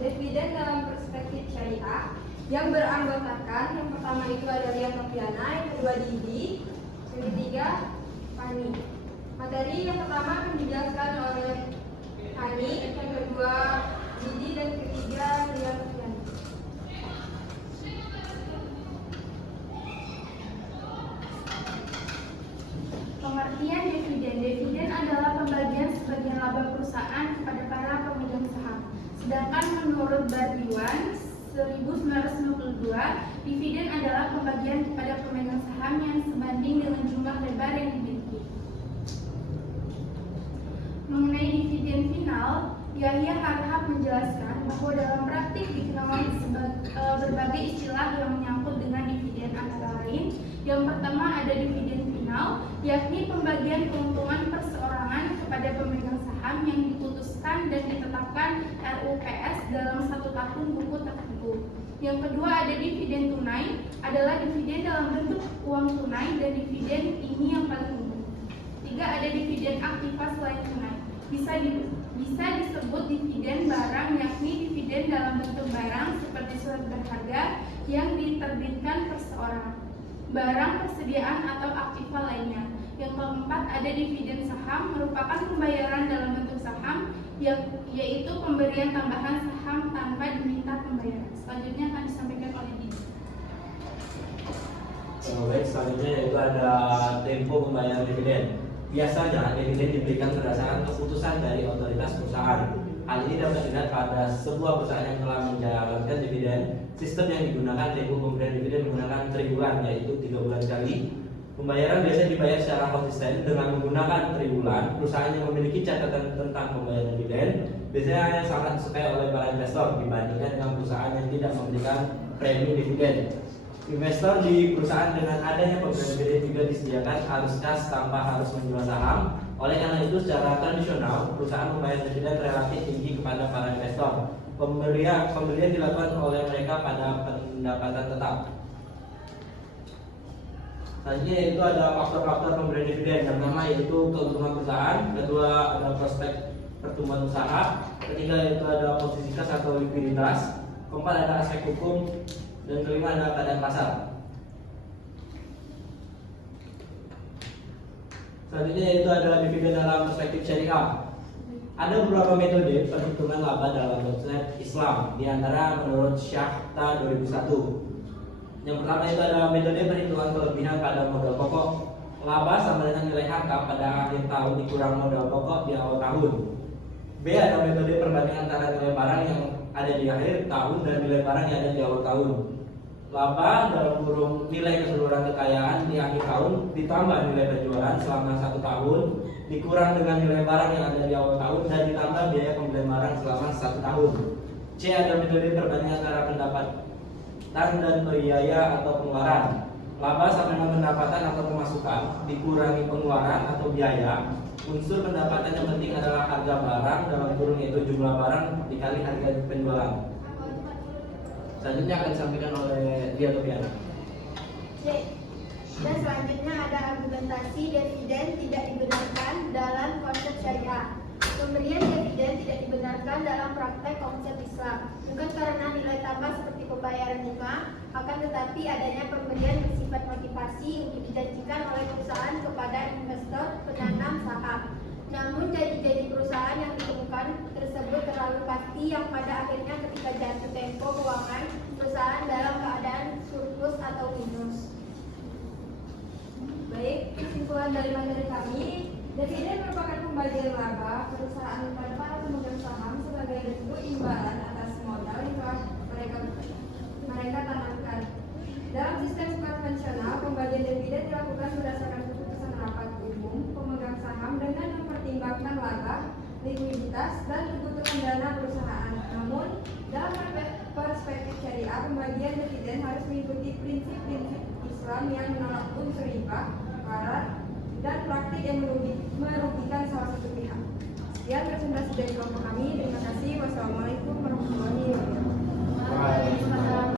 Dividen dalam perspektif syariah yang beranggotakan yang pertama itu ada Lia Noviana, yang kedua Didi, yang ketiga Fani. Materi yang pertama akan dijelaskan oleh Fani, yang kedua Didi, dan ketiga Lia Noviana. Pengertian dividen. Dividen adalah pembagian sebagian laba perusahaan kepada para pemegang saham. Sedangkan menurut Bardiwan 1992, dividen adalah pembagian kepada pemegang saham yang sebanding dengan jumlah lebar yang dimiliki. Mengenai dividen final, Yahya Harhab menjelaskan bahwa dalam praktik dikenal berbagai istilah yang menyangkut dengan dividen, antara lain yang pertama ada dividen final, yakni pembagian keuntungan perseorangan kepada pemegang saham yang diputuskan dan ditetapkan RUPS dalam 1 tahun buku tertentu. Yang kedua ada dividen tunai, adalah dividen dalam bentuk uang tunai, dan dividen ini yang paling umum. 3 ada dividen aktiva selain tunai, bisa disebut dividen barang, yakni dividen dalam bentuk barang seperti surat berharga yang diterbitkan perseorangan, barang persediaan atau aktiva lainnya. Yang keempat ada dividen saham, merupakan pembayaran dalam bentuk saham, yaitu pemberian tambahan saham tanpa diminta pembayaran. Selanjutnya akan disampaikan oleh Didi. Baik, selanjutnya yaitu ada tempo pembayaran dividen. Biasanya dividen diberikan berdasarkan keputusan dari otoritas perusahaan. Hal ini dapat dilihat pada sebuah perusahaan yang telah menjalankan dividen. Sistem yang digunakan tempo pemberian dividen menggunakan triwulan, yaitu 3 bulan sekali. Pembayaran biasanya dibayar secara konsisten dengan menggunakan triwulan. Perusahaan yang memiliki catatan tentang pembayaran dividen biasanya sangat disukai oleh para investor dibandingkan dengan perusahaan yang tidak memberikan premi dividen. Investor di perusahaan dengan adanya pemberian dividen juga disediakan arus kas tanpa harus menjual saham. Oleh karena itu, secara tradisional perusahaan membayar dividen relatif tinggi kepada para investor. Pembelian dilakukan oleh mereka pada pendapatan tetap. Selanjutnya yaitu ada faktor-faktor pemberian dividen. Yang pertama yaitu keuntungan perusahaan, kedua ada prospek pertumbuhan usaha, ketiga yaitu ada posisi kas atau likuiditas, keempat ada aspek hukum, dan kelima ada keadaan pasar. Selanjutnya yaitu ada dividen dalam perspektif syariah. Ada beberapa metode perhitungan laba dalam konsep Islam, di antara menurut Syahta 2001. Yang pertama itu ada metode perhitungan kelebihan pada modal pokok. Laba sama dengan nilai harga pada akhir tahun dikurang modal pokok di awal tahun. B ada metode perbandingan antara nilai barang yang ada di akhir tahun dan nilai barang yang ada di awal tahun. Laba dalam kurung nilai keseluruhan kekayaan di akhir tahun ditambah nilai penjualan selama 1 tahun dikurang dengan nilai barang yang ada di awal tahun dan ditambah biaya pembelian barang selama 1 tahun. C ada metode perbandingan antara pendapatan dan biaya atau pengeluaran. Laba sama dengan pendapatan atau pemasukan dikurangi pengeluaran atau biaya. Unsur pendapatan yang penting adalah harga barang dalam kurung yaitu jumlah barang dikali harga penjualan. Selanjutnya akan disampaikan oleh Lia Noviana. Dan selanjutnya ada argumentasi dividen tidak dibenarkan dalam konsep syariah. Pemberian dividen tidak dibenarkan dalam praktek konsep Islam, bukan karena nilai tambah seperti pembayaran bunga, akan tetapi adanya pemberian bersifat motivasi untuk dijanjikan oleh perusahaan kepada investor penanam saham. Namun janji-janji perusahaan yang ditemukan tersebut terlalu pasti yang pada akhirnya ketika jatuh tempo keuangan perusahaan dalam keadaan surplus atau minus. Baik, kesimpulan dari materi kami, dividen merupakan pembagian laba perusahaan kepada para pemegang saham sebagai bentuk imbalan atas modal yang telah mereka tanamkan. Dalam sistem konvensional, pembagian dividen dilakukan berdasarkan keputusan rapat umum pemegang saham dengan mempertimbangkan laba, likuiditas, dan kebutuhan dana perusahaan. Namun, dalam perspektif syariah, pembagian dividen harus mengikuti prinsip-prinsip Islam yang menolak unsur riba, karat, dan praktik yang merugikan salah satu pihak. Sekian presentasi dari kelompok kami. Terima kasih. Wassalamualaikum warahmatullahi wabarakatuh. Waalaikumsalam.